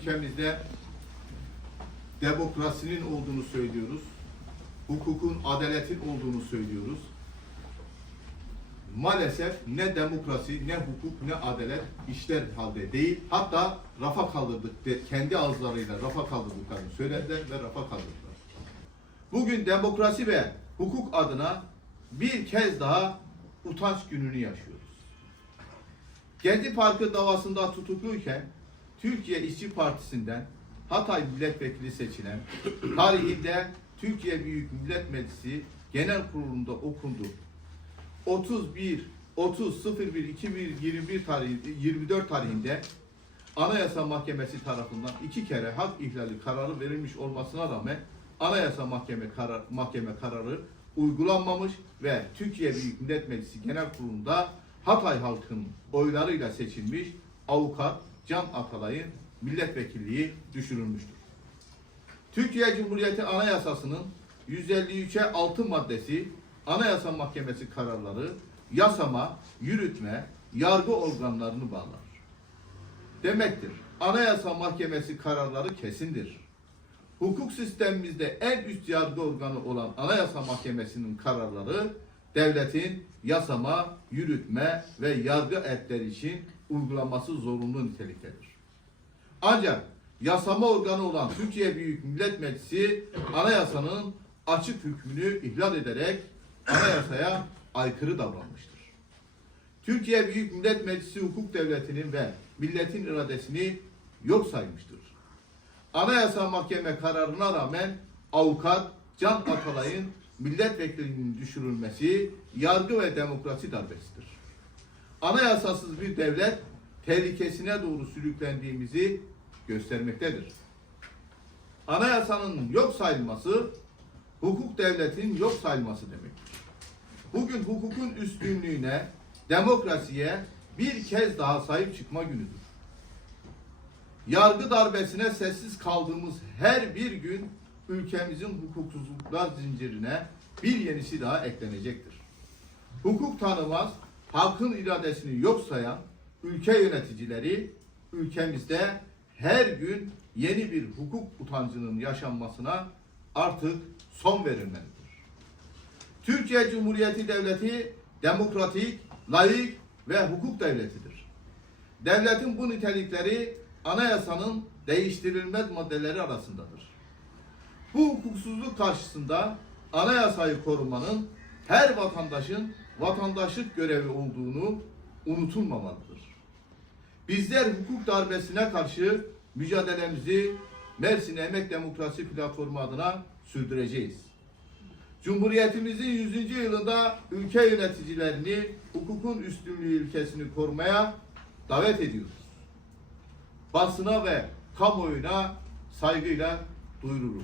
ülkemizde demokrasinin olduğunu söylüyoruz. Hukukun, adaletin olduğunu söylüyoruz. Maalesef ne demokrasi, ne hukuk, ne adalet işler halde değil. Hatta rafa kaldırdık, kendi ağızlarıyla rafa kaldırdıklarını söylediler ve rafa kaldırdılar. Bugün demokrasi ve hukuk adına bir kez daha utanç gününü yaşıyoruz. Gezi Parkı davasında tutukluyken Türkiye İşçi Partisi'nden Hatay milletvekili seçilen tarihinde Türkiye Büyük Millet Meclisi Genel Kurulu'nda okundu. 31 30 01 2021 tarihi 24 tarihinde Anayasa Mahkemesi tarafından iki kere hak ihlali kararı verilmiş olmasına rağmen Anayasa Mahkeme karar, Mahkeme kararı uygulanmamış ve Türkiye Büyük Millet Meclisi Genel Kurulu'nda Hatay halkının oylarıyla seçilmiş avukat Can Atalay'ın milletvekilliği düşürülmüştür. Türkiye Cumhuriyeti Anayasası'nın 153'e 6 maddesi Anayasa Mahkemesi kararları yasama, yürütme, yargı organlarını bağlar. Demektir. Anayasa Mahkemesi kararları kesindir. Hukuk sistemimizde en üst yargı organı olan Anayasa Mahkemesi'nin kararları devletin yasama, yürütme ve yargı etleri için uygulanması zorunlu niteliktedir. Ancak yasama organı olan Türkiye Büyük Millet Meclisi anayasanın açık hükmünü ihlal ederek anayasaya aykırı davranmıştır. Türkiye Büyük Millet Meclisi hukuk devletinin ve milletin iradesini yok saymıştır. Anayasa Mahkeme kararına rağmen avukat Can Atalay'ın milletvekilinin düşürülmesi yargı ve demokrasi darbesidir. Anayasasız bir devlet tehlikesine doğru sürüklendiğimizi göstermektedir. Anayasanın yok sayılması hukuk devletinin yok sayılması demektir. Bugün hukukun üstünlüğüne, demokrasiye bir kez daha sahip çıkma günüdür. Yargı darbesine sessiz kaldığımız her bir gün ülkemizin hukuksuzluklar zincirine bir yenisi daha eklenecektir. Hukuk tanımaz, halkın iradesini yok sayan ülke yöneticileri ülkemizde her gün yeni bir hukuk utancının yaşanmasına artık son verilmelidir. Türkiye Cumhuriyeti Devleti demokratik, layık ve hukuk devletidir. Devletin bu nitelikleri anayasanın değiştirilmez maddeleri arasındadır. Bu hukuksuzluk karşısında anayasayı korumanın her vatandaşın vatandaşlık görevi olduğunu unutulmamalıdır. Bizler hukuk darbesine karşı mücadelemizi Mersin Emek Demokrasi Platformu adına sürdüreceğiz. Cumhuriyetimizin 100. yılında ülke yöneticilerini hukukun üstünlüğü ilkesini korumaya davet ediyoruz. Basına ve kamuoyuna saygıyla duyurulur.